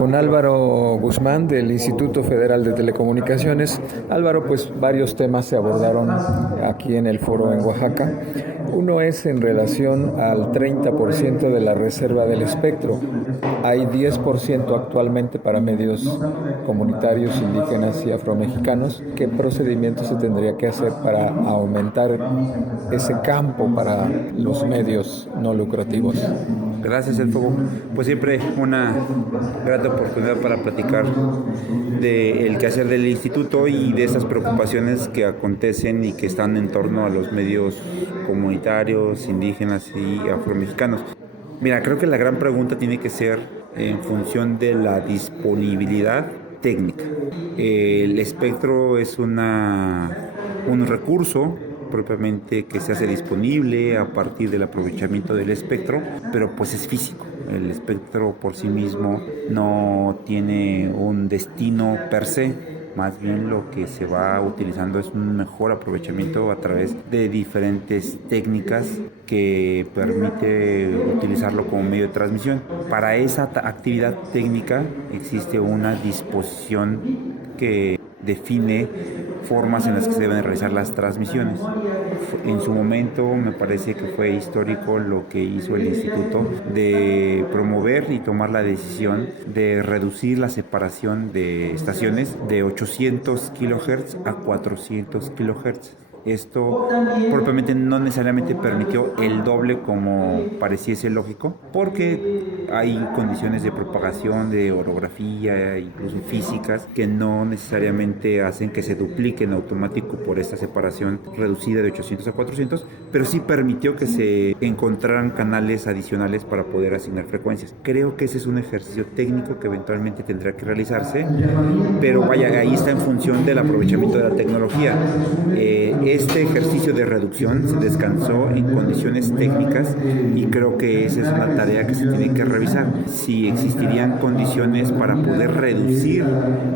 con Álvaro Guzmán del Instituto Federal de Telecomunicaciones. Álvaro, pues varios temas se abordaron aquí en el foro en Oaxaca. Uno es en relación al 30% de la reserva del espectro. Hay 10% actualmente para medios comunitarios, indígenas y afromexicanos. ¿Qué procedimiento se tendría que hacer para aumentar ese campo para los medios no lucrativos? Gracias, El Fuego. Pues siempre una grata oportunidad para platicar del quehacer del instituto y de esas preocupaciones que acontecen y que están en torno a los medios comunitarios, indígenas y afromexicanos. Mira, creo que la gran pregunta tiene que ser en función de la disponibilidad técnica. El espectro es un recurso propiamente que se hace disponible a partir del aprovechamiento del espectro, pero pues es físico. El espectro por sí mismo no tiene un destino per se, más bien lo que se va utilizando es un mejor aprovechamiento a través de diferentes técnicas que permite utilizarlo como medio de transmisión. Para esa actividad técnica existe una disposición que define formas en las que se deben realizar las transmisiones. En su momento me parece que fue histórico lo que hizo el instituto de promover y tomar la decisión de reducir la separación de estaciones de 800 kHz a 400 kHz. Esto propiamente no necesariamente permitió el doble como pareciese lógico, porque hay condiciones de propagación, de orografía, incluso físicas, que no necesariamente hacen que se duplique en automático por esta separación reducida de 800 a 400, pero sí permitió que se encontraran canales adicionales para poder asignar frecuencias. Creo que ese es un ejercicio técnico que eventualmente tendrá que realizarse, pero vaya, ahí está en función del aprovechamiento de la tecnología. Este ejercicio de reducción se descansó en condiciones técnicas y creo que esa es una tarea que se tiene que revisar. Si existirían condiciones para poder reducir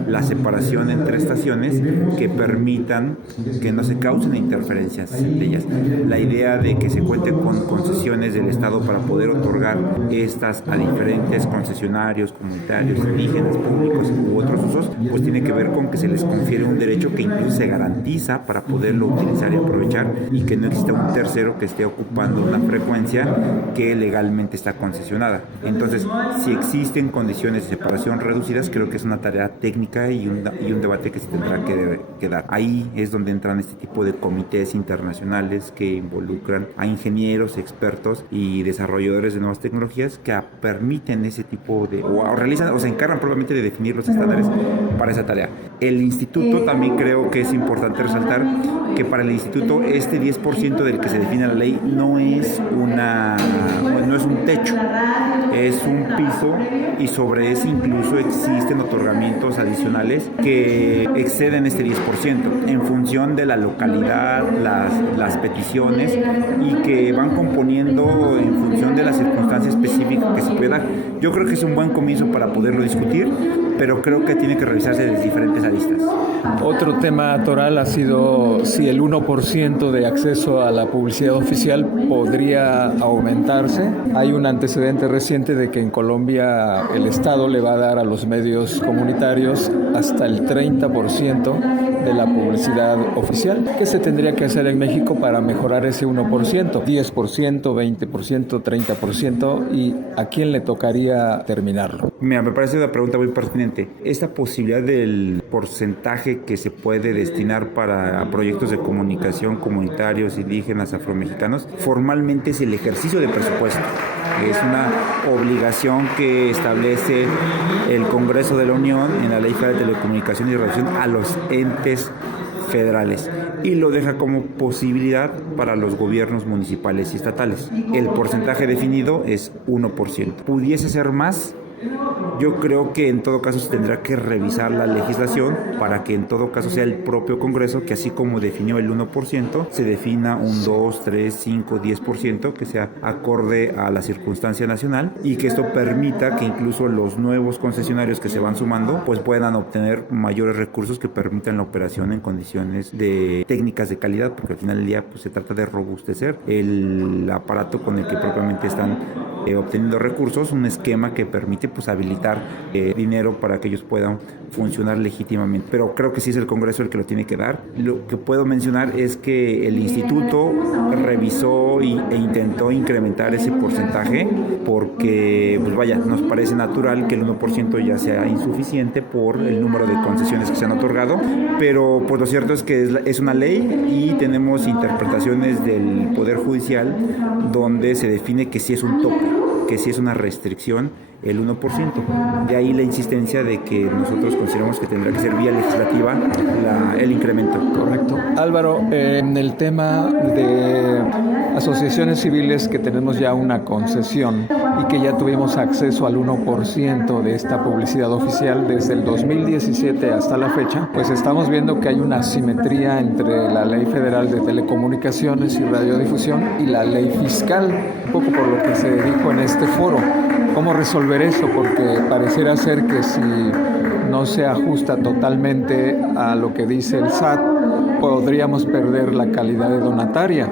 la separación entre estaciones que permitan que no se causen interferencias entre ellas. La idea de que se cuente con concesiones del Estado para poder otorgar estas a diferentes concesionarios, comunitarios, indígenas, públicos u otros usos, pues tiene que ver con que se les confiere un derecho que incluso se garantiza para poderlo utilizar y aprovechar, y que no exista un tercero que esté ocupando una frecuencia que legalmente está concesionada. Entonces, si existen condiciones de separación reducidas, creo que es una tarea técnica y un debate que se tendrá que dar. Ahí es donde entran este tipo de comités internacionales que involucran a ingenieros, expertos y desarrolladores de nuevas tecnologías que permiten ese tipo de, o realizan o se encargan probablemente de definir los estándares para esa tarea. El instituto también creo que es importante resaltar que para el instituto este 10% del que se define la ley no es un techo, es un piso, y sobre ese incluso existen otorgamientos adicionales que exceden este 10% en función de la localidad, las peticiones, y que van componiendo en función de la circunstancia específica que se pueda. Yo creo que es un buen comienzo para poderlo discutir, pero creo que tiene que revisarse desde diferentes aristas. Otro tema toral ha sido si el 1% de acceso a la publicidad oficial podría aumentarse. Hay un antecedente reciente de que en Colombia el Estado le va a dar a los medios comunitarios hasta el 30% de la publicidad oficial. ¿Qué se tendría que hacer en México para mejorar ese 1%? 10%, 20%, 30%, ¿y a quién le tocaría terminarlo? Mira, me parece una pregunta muy pertinente. Esta posibilidad del porcentaje que se puede destinar para proyectos de comunicación comunitarios, indígenas, afromexicanos, formalmente es el ejercicio de presupuesto. Es una obligación que establece el Congreso de la Unión en la Ley Federal de Telecomunicaciones y Radiación a los entes federales, y lo deja como posibilidad para los gobiernos municipales y estatales. El porcentaje definido es 1%. ¿Pudiese ser más? Yo creo que en todo caso se tendrá que revisar la legislación para que en todo caso sea el propio Congreso que, así como definió el 1%, se defina un 2, 3, 5, 10% que sea acorde a la circunstancia nacional, y que esto permita que incluso los nuevos concesionarios que se van sumando pues puedan obtener mayores recursos que permitan la operación en condiciones de técnicas de calidad, porque al final del día pues se trata de robustecer el aparato con el que propiamente están obteniendo recursos, un esquema que permite pues habilitar inyectar dinero para que ellos puedan funcionar legítimamente. Pero creo que sí es el Congreso el que lo tiene que dar. Lo que puedo mencionar es que el instituto revisó e intentó incrementar ese porcentaje porque, pues vaya, nos parece natural que el 1% ya sea insuficiente por el número de concesiones que se han otorgado, pero pues lo cierto es que es una ley y tenemos interpretaciones del Poder Judicial donde se define que sí es un tope, que sí es una restricción el 1%. De ahí la insistencia de que nosotros consideramos que tendrá que ser vía legislativa el incremento. Correcto. Álvaro, en el tema de asociaciones civiles que tenemos ya una concesión y que ya tuvimos acceso al 1% de esta publicidad oficial desde el 2017 hasta la fecha, pues estamos viendo que hay una asimetría entre la Ley Federal de Telecomunicaciones y Radiodifusión y la ley fiscal, un poco por lo que se dijo en este foro. ¿Cómo resolver eso? Porque pareciera ser que si no se ajusta totalmente a lo que dice el SAT, podríamos perder la calidad de donataria.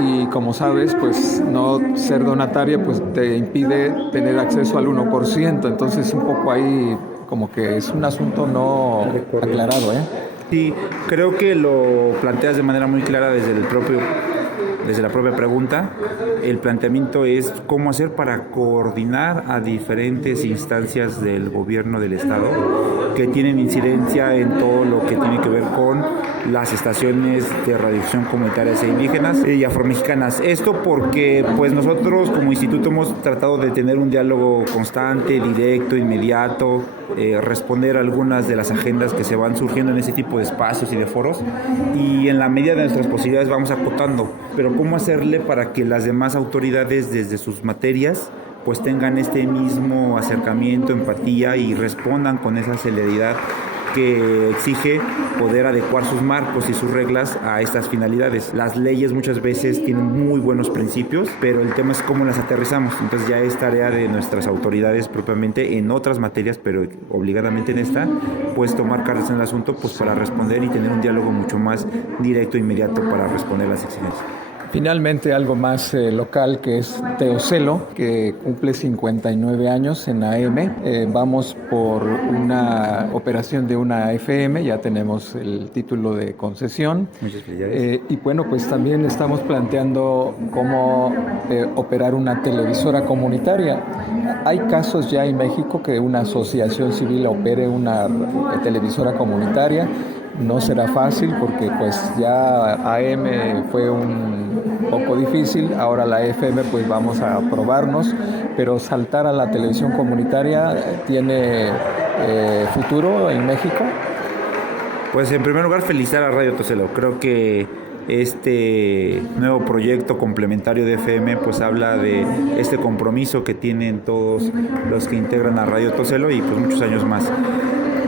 Y como sabes, pues no ser donataria pues te impide tener acceso al 1%. Entonces un poco ahí como que es un asunto no aclarado, ¿eh? Sí, creo que lo planteas de manera muy clara desde la propia pregunta. El planteamiento es cómo hacer para coordinar a diferentes instancias del gobierno del Estado que tienen incidencia en todo lo que tiene que ver con las estaciones de radiodifusión comunitarias e indígenas y afromexicanas. Esto porque pues nosotros como instituto hemos tratado de tener un diálogo constante, directo, inmediato, responder a algunas de las agendas que se van surgiendo en ese tipo de espacios y de foros, y en la medida de nuestras posibilidades vamos acotando, pero cómo hacerle para que las demás autoridades desde sus materias pues tengan este mismo acercamiento, empatía y respondan con esa celeridad que exige poder adecuar sus marcos y sus reglas a estas finalidades. Las leyes muchas veces tienen muy buenos principios, pero el tema es cómo las aterrizamos. Entonces ya es tarea de nuestras autoridades propiamente en otras materias, pero obligadamente en esta, pues tomar cartas en el asunto pues para responder y tener un diálogo mucho más directo e inmediato para responder las exigencias. Finalmente, algo más local, que es Teocelo, que cumple 59 años en AM. Vamos por una operación de una FM, ya tenemos el título de concesión. Muchas felicidades. Y bueno, pues también estamos planteando cómo operar una televisora comunitaria. Hay casos ya en México que una asociación civil opere una televisora comunitaria. No será fácil porque pues ya AM fue un poco difícil, ahora la FM pues vamos a probarnos, pero saltar a la televisión comunitaria tiene futuro en México. Pues en primer lugar felicitar a Radio Toselo. Creo que este nuevo proyecto complementario de FM pues habla de este compromiso que tienen todos los que integran a Radio Toselo y pues muchos años más.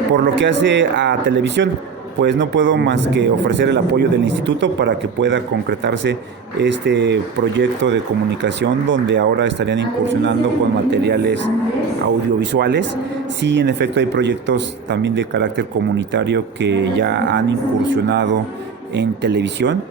Por lo que hace a televisión, pues no puedo más que ofrecer el apoyo del instituto para que pueda concretarse este proyecto de comunicación donde ahora estarían incursionando con materiales audiovisuales. Sí, en efecto hay proyectos también de carácter comunitario que ya han incursionado en televisión,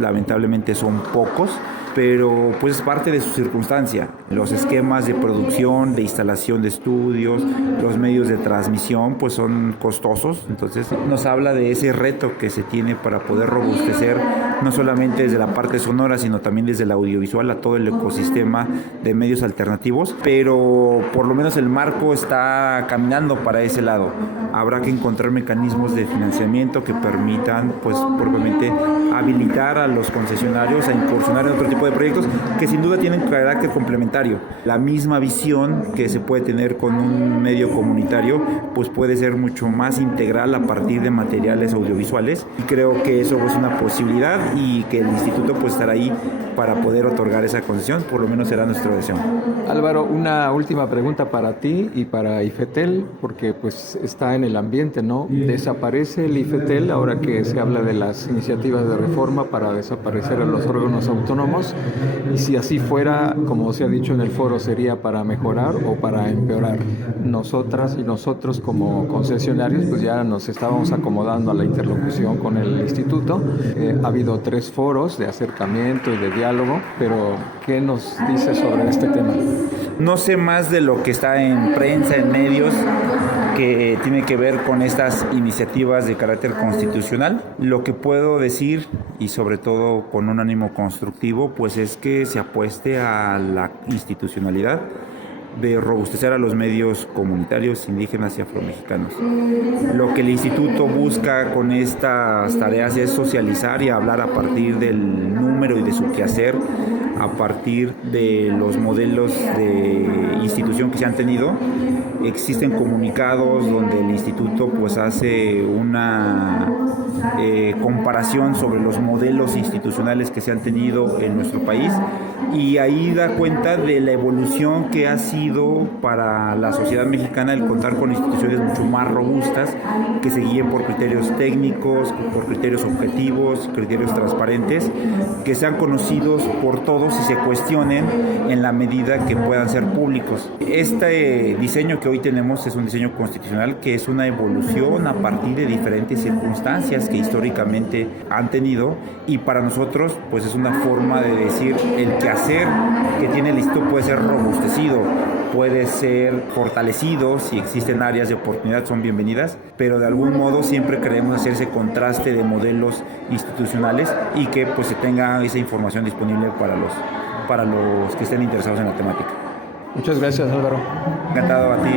lamentablemente son pocos, pero pues es parte de su circunstancia. Los esquemas de producción, de instalación de estudios, los medios de transmisión pues son costosos, entonces nos habla de ese reto que se tiene para poder robustecer no solamente desde la parte sonora, sino también desde el audiovisual a todo el ecosistema de medios alternativos, pero por lo menos el marco está caminando para ese lado. Habrá que encontrar mecanismos de financiamiento que permitan pues propiamente habilitar a los concesionarios a incursionar en otro tipo de proyectos que sin duda tienen carácter complementario. La misma visión que se puede tener con un medio comunitario pues puede ser mucho más integral a partir de materiales audiovisuales, y creo que eso es una posibilidad y que el instituto pues estará ahí para poder otorgar esa concesión, por lo menos será nuestro deseo. Álvaro, una última pregunta para ti y para IFETEL, porque pues está en el ambiente, ¿no? Desaparece el IFETEL ahora que se habla de las iniciativas de reforma para desaparecer a los órganos autónomos, y si así fuera, como se ha dicho en el foro, ¿sería para mejorar o para empeorar? Nosotras y nosotros como concesionarios pues ya nos estábamos acomodando a la interlocución con el instituto. Ha habido 3 foros de acercamiento y de diálogo, pero ¿qué nos dice sobre este tema? No sé más de lo que está en prensa, en medios, que tiene que ver con estas iniciativas de carácter constitucional. Lo que puedo decir, y sobre todo con un ánimo constructivo, pues es que se apueste a la institucionalidad, de robustecer a los medios comunitarios, indígenas y afromexicanos. Lo que el instituto busca con estas tareas es socializar y hablar a partir del número y de su quehacer, a partir de los modelos de institución que se han tenido. Existen comunicados donde el instituto pues hace una comparación sobre los modelos institucionales que se han tenido en nuestro país, y ahí da cuenta de la evolución que ha sido para la sociedad mexicana el contar con instituciones mucho más robustas, que se guíen por criterios técnicos, por criterios objetivos, criterios transparentes, que sean conocidos por todos y se cuestionen en la medida que puedan ser públicos. Este diseño que hoy tenemos es un diseño constitucional que es una evolución a partir de diferentes circunstancias que históricamente han tenido, y para nosotros pues es una forma de decir el quehacer que tiene el instituto puede ser robustecido, puede ser fortalecido, si existen áreas de oportunidad son bienvenidas, pero de algún modo siempre queremos hacer ese contraste de modelos institucionales y que pues se tenga esa información disponible para los que estén interesados en la temática. Muchas gracias, Álvaro. Encantado a ti.